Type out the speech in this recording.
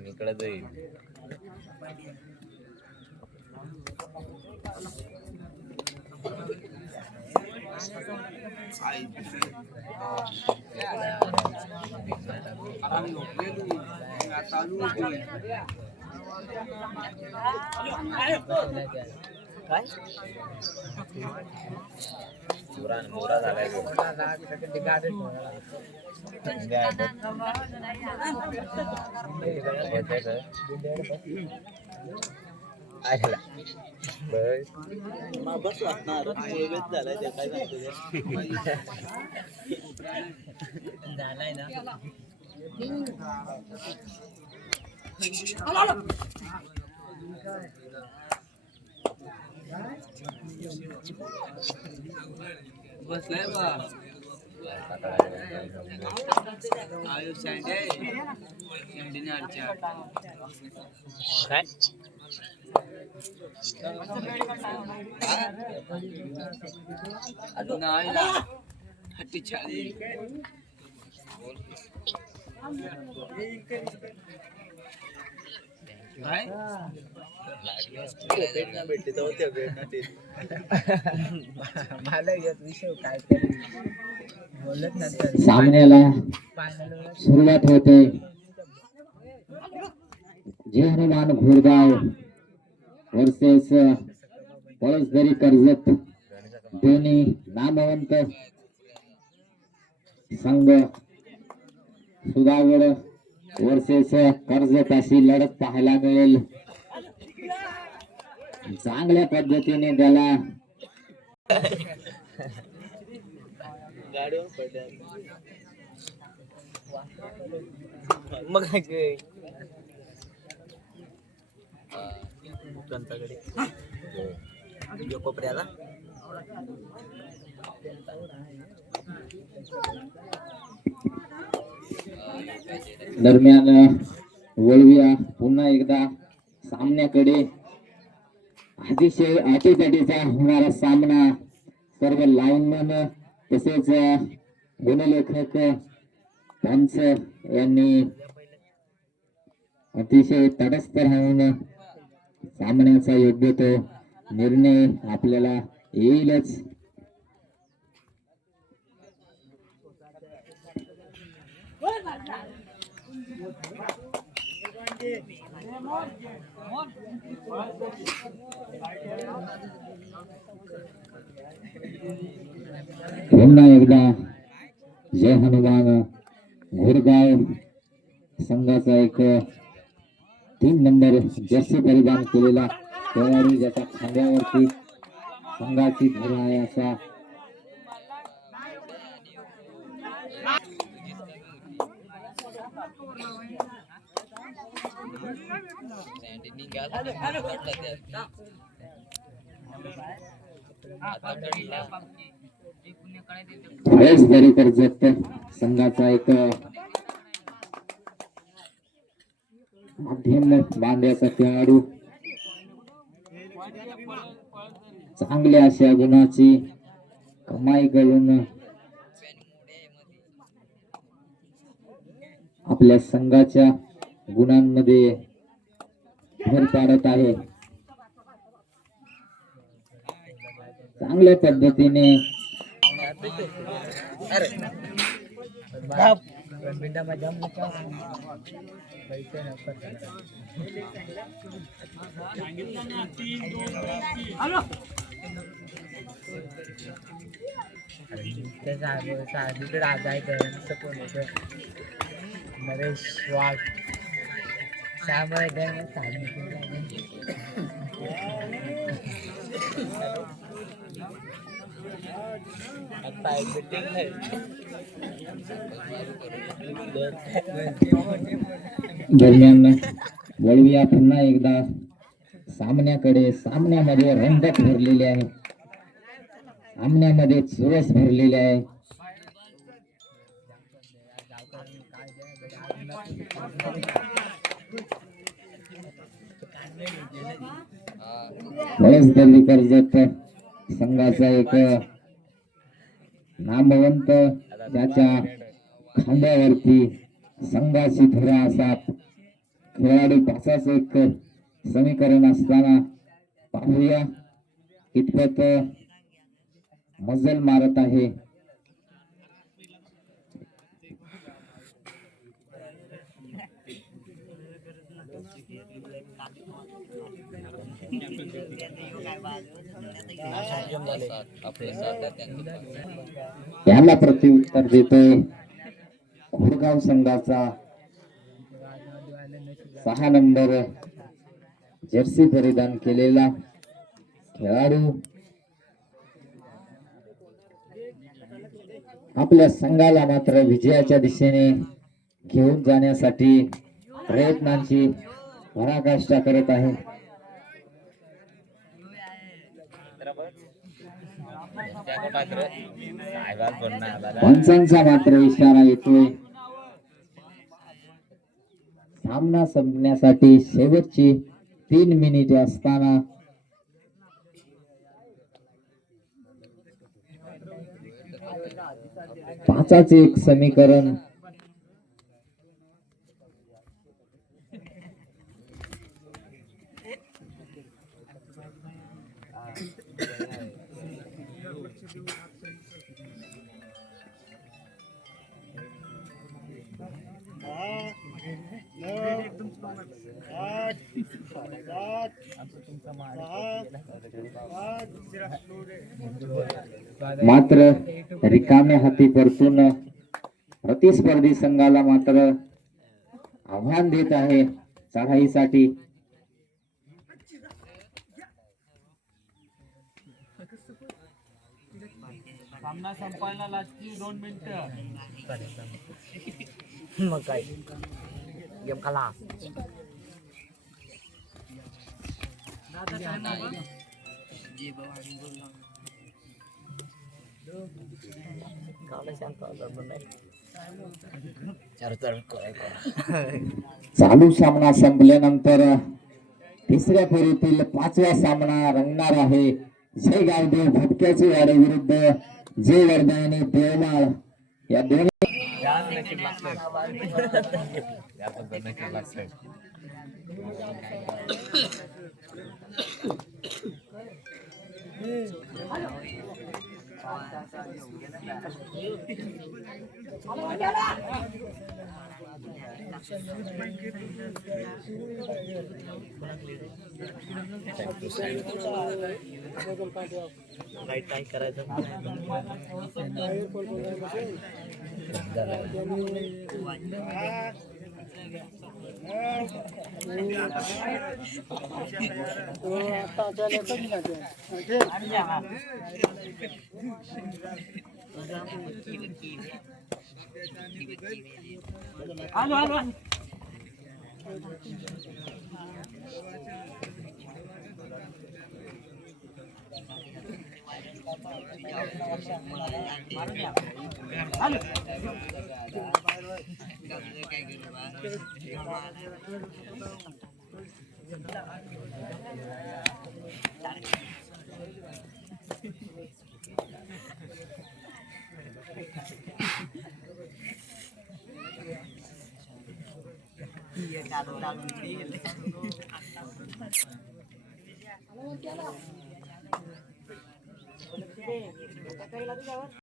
इकडे जाईल मोरा झालाय बस वाटणार झालाय ते काय झालाय ना बसलाय बा आयुष सांडे शेंडीनारच्या काय अजून आयला हट्टी चाळी काय भेटली तर होत्या मला विषय काय बोलत नंतर सामन्याला सुरुवात होते. जय हनुमान घोरगाव वर्सेस पळसदरी कर्जत दोन्ही नामवंत संघ सुधागड वर्सेस कर्जत अशी लढत पाहायला मिळेल. चांगल्या पद्धतीने त्याला गाडीवर पडल्या मग कोपऱ्याला दरम्यान वळूया पुन्हा एकदा सामन्याकडे. अतिशय अटीतटीचा होणारा सामना. सर्व लाईनमन तसेच गुणलेखक पंच यांनी अतिशय तटस्थ राहून सामन्याचा योग्य तो निर्णय आपल्याला येईलच. पुन्हा एकदा जय हनुमान घोरगाव संघाचा एक 3 नंबर जर्सी परिधान केलेला खेळाडू ज्याच्या खांद्यावरती संघाची धूळ आहे असा पळसदरी कर्जत संघाचा एक मध्यम बांध्याचा खेळाडू चांगल्या अशा गुणाची कमाई करून आपल्या संघाच्या गुणांमध्ये भर पाडत आहे. चांगल्या पद्धतीने नरेश वाघ त्यामुळे आता एक meeting आहे. दरम्यान वळूया पुन्हा एकदा सामन्याकडे. सामन्यामध्ये रंगत भरलेले आहे, सामन्यामध्ये चुरस भरलेले आहे. पळसदरी कर्जत संघाचा एक नामवंत, त्याच्या खांद्यावरती संघाची धुरा असा खेळाडू पाचाच एक समीकरण असताना पाहूया कितपत मजल मारत आहे. याला प्रत्युत्तर देतोय घोडगाव संघाचा 6 नंबर जर्सी परिधान केलेला खेळाडू. आपल्या संघाला मात्र विजयाच्या दिशेने घेऊन जाण्यासाठी प्रयत्नांची पराकाष्ठा करत आहे. पंचांचा मात्र इशारा येतोय. सामना संपण्यासाठी शेवटची 3 मिनिटे असताना पाचाचे एक समीकरण. मात्र रिकाम्या हाती परतून प्रतिस्पर्धी संघाला मात्र आव्हान देत आहे चढाईसाठी. सामना संपायला लास्टची 2 मिनिटं. मग काय गेम खाला. चालू सामना संपल्यानंतर तिसऱ्या फेरीतील 5वा सामना रंगणार आहे. जय गावदेव भटक्याचे वाडे विरुद्ध जय वर्धाने देवमाळ. या दोन्ही काय करायचं. आलो आलो.